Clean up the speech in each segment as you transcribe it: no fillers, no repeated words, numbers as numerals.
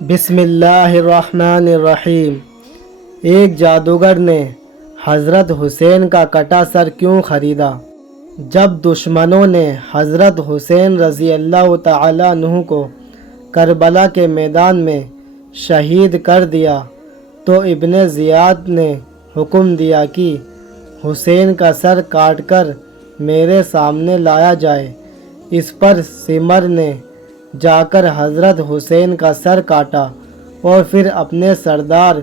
بسم اللہ الرحمن الرحیم۔ ایک جادوگر نے حضرت حسین کا کٹا سر کیوں خریدا؟ جب دشمنوں نے حضرت حسین رضی اللہ تعالیٰ عنہ کو کربلا کے میدان میں شہید کر دیا تو ابن زیاد نے حکم دیا کہ حسین کا سر کاٹ کر میرے سامنے لایا جائے۔ اس پر سمر نے جا کر حضرت حسین کا سر کاٹا اور پھر اپنے سردار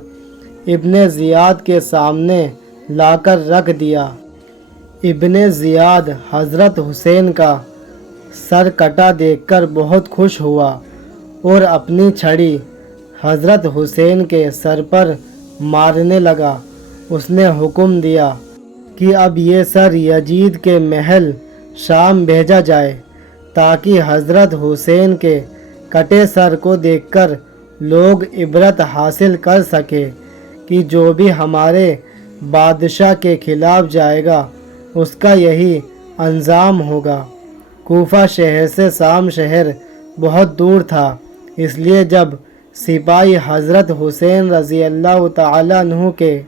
ابن زیاد کے سامنے لا کر رکھ دیا۔ ابن زیاد حضرت حسین کا سر کٹا دیکھ کر بہت خوش ہوا اور اپنی چھڑی حضرت حسین کے سر پر مارنے لگا۔ اس نے حکم دیا کہ اب یہ سر یزید کے محل شام بھیجا جائے تاکہ حضرت حسین کے کٹے سر کو دیکھ کر لوگ عبرت حاصل کر سکے کہ جو بھی ہمارے بادشاہ کے خلاف جائے گا اس کا یہی انجام ہوگا۔ کوفہ شہر سے شام شہر بہت دور تھا، اس لیے جب سپاہی حضرت حسین رضی اللہ تعالیٰ عنہ کے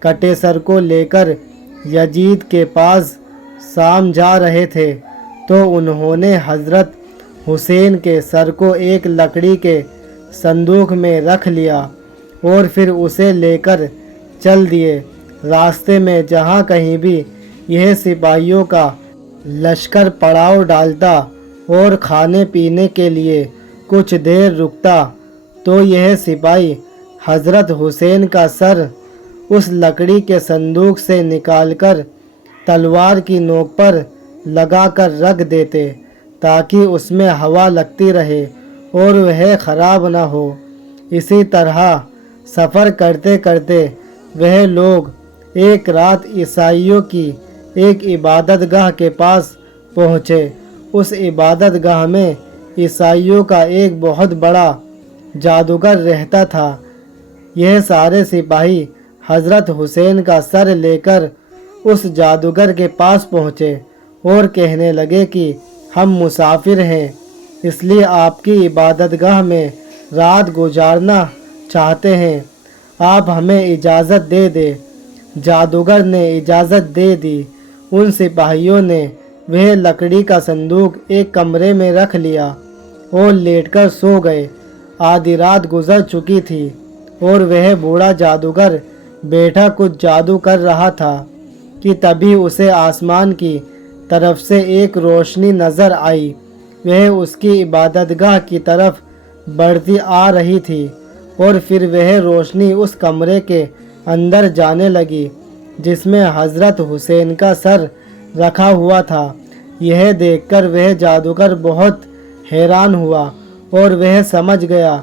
کٹے سر کو لے کر یزید کے پاس شام جا رہے تھے تو انہوں نے حضرت حسین کے سر کو ایک لکڑی کے صندوق میں رکھ لیا اور پھر اسے لے کر چل دیے۔ راستے میں جہاں کہیں بھی یہ سپاہیوں کا لشکر پڑاؤ ڈالتا اور کھانے پینے کے لیے کچھ دیر رکتا تو یہ سپاہی حضرت حسین کا سر اس لکڑی کے صندوق سے نکال کر تلوار کی نوک پر لگا کر رکھ دیتے تاکہ اس میں ہوا لگتی رہے اور وہ خراب نہ ہو۔ اسی طرح سفر کرتے کرتے وہ لوگ ایک رات عیسائیوں کی ایک عبادت گاہ کے پاس پہنچے۔ اس عبادت گاہ میں عیسائیوں کا ایک بہت بڑا جادوگر رہتا تھا۔ یہ سارے سپاہی حضرت حسین کا سر لے کر اس جادوگر کے پاس پہنچے اور کہنے لگے کہ ہم مسافر ہیں، اس لیے آپ کی عبادت گاہ میں رات گزارنا چاہتے ہیں، آپ ہمیں اجازت دے دیں۔ جادوگر نے اجازت دے دی۔ ان سپاہیوں نے وہ لکڑی کا صندوق ایک کمرے میں رکھ لیا اور لیٹ کر سو گئے۔ آدھی رات گزر چکی تھی اور وہ بوڑھا جادوگر بیٹھا کچھ جادو کر رہا تھا کہ تبھی اسے آسمان کی طرف سے ایک روشنی نظر آئی۔ وہ اس کی عبادت گاہ کی طرف بڑھتی آ رہی تھی اور پھر وہ روشنی اس کمرے کے اندر جانے لگی جس میں حضرت حسین کا سر رکھا ہوا تھا۔ یہ دیکھ کر وہ جادوگر بہت حیران ہوا اور وہ سمجھ گیا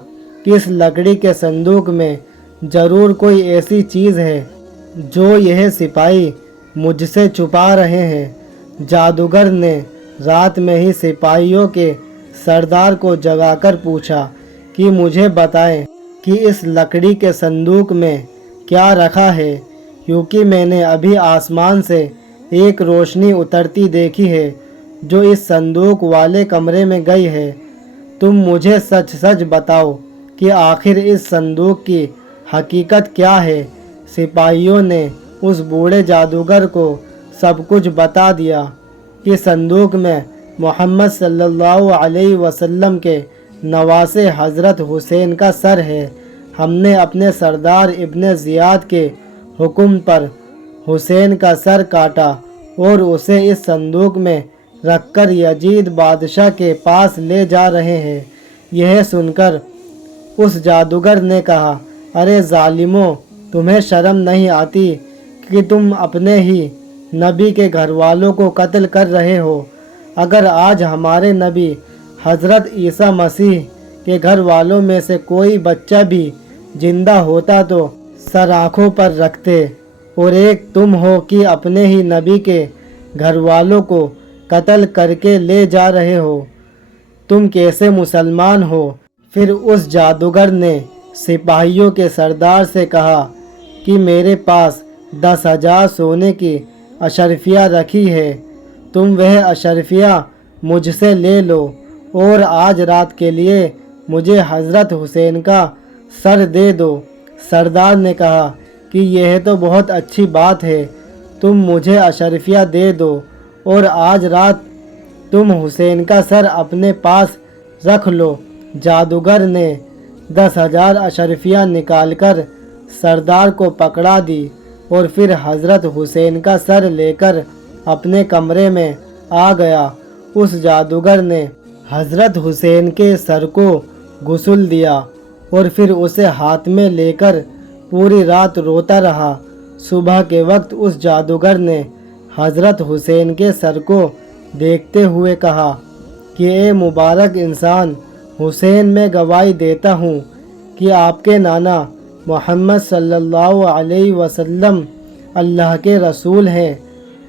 کہ اس لکڑی کے صندوق میں ضرور کوئی ایسی چیز ہے جو یہ سپاہی مجھ سے چھپا رہے ہیں۔ جادوگر نے رات میں ہی سپاہیوں کے سردار کو جگا کر پوچھا کہ مجھے بتائیں کہ اس لکڑی کے صندوق میں کیا رکھا ہے، کیونکہ میں نے ابھی آسمان سے ایک روشنی اترتی دیکھی ہے جو اس صندوق والے کمرے میں گئی ہے۔ تم مجھے سچ سچ بتاؤ کہ آخر اس صندوق کی حقیقت کیا ہے۔ سپاہیوں نے اس بوڑھے جادوگر کو سب کچھ بتا دیا کہ صندوق میں محمد صلی اللہ علیہ وسلم کے نواسے حضرت حسین کا سر ہے۔ ہم نے اپنے سردار ابن زیاد کے حکم پر حسین کا سر کاٹا اور اسے اس صندوق میں رکھ کر یزید بادشاہ کے پاس لے جا رہے ہیں۔ یہ سن کر اس جادوگر نے کہا، ارے ظالموں، تمہیں شرم نہیں آتی کہ تم اپنے ہی نبی کے گھر والوں کو قتل کر رہے ہو؟ اگر آج ہمارے نبی حضرت عیسیٰ مسیح کے گھر والوں میں سے کوئی بچہ بھی زندہ ہوتا تو سر آنکھوں پر رکھتے، اور ایک تم ہو کہ اپنے ہی نبی کے گھر والوں کو قتل کر کے لے جا رہے ہو، تم کیسے مسلمان ہو؟ پھر اس جادوگر نے سپاہیوں کے سردار سے کہا کہ میرے پاس 10,000 سونے کی اشرفیہ رکھی ہے، تم وہ اشرفیہ مجھ سے لے لو اور آج رات کے لیے مجھے حضرت حسین کا سر دے دو۔ سردار نے کہا کہ یہ تو بہت اچھی بات ہے، تم مجھے اشرفیہ دے دو اور آج رات تم حسین کا سر اپنے پاس رکھ لو۔ جادوگر نے 10,000 اشرفیہ نکال کر سردار کو پکڑا دی اور پھر حضرت حسین کا سر لے کر اپنے کمرے میں آ گیا۔ اس جادوگر نے حضرت حسین کے سر کو غسل دیا اور پھر اسے ہاتھ میں لے کر پوری رات روتا رہا۔ صبح کے وقت اس جادوگر نے حضرت حسین کے سر کو دیکھتے ہوئے کہا کہ اے مبارک انسان، حسین میں گواہی دیتا ہوں کہ آپ کے نانا محمد صلی اللہ علیہ وسلم اللہ کے رسول ہیں،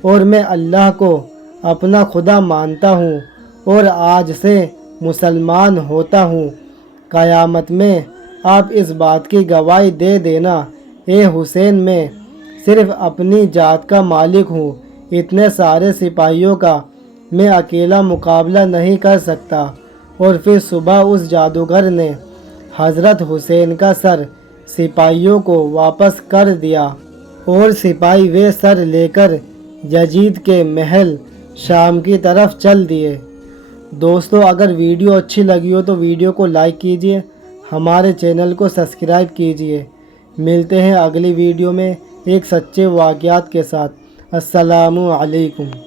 اور میں اللہ کو اپنا خدا مانتا ہوں اور آج سے مسلمان ہوتا ہوں۔ قیامت میں آپ اس بات کی گواہی دے دینا، اے حسین میں صرف اپنی ذات کا مالک ہوں، اتنے سارے سپاہیوں کا میں اکیلا مقابلہ نہیں کر سکتا۔ اور پھر صبح اس جادوگر نے حضرت حسین کا سر سپاہیوں کو واپس کر دیا اور سپاہی وہ سر لے کر یزید کے محل شام کی طرف چل دیے۔ دوستو، اگر ویڈیو اچھی لگی ہو تو ویڈیو کو لائک کیجئے، ہمارے چینل کو سبسکرائب کیجئے۔ ملتے ہیں اگلی ویڈیو میں ایک سچے واقعات کے ساتھ۔ السلام علیکم۔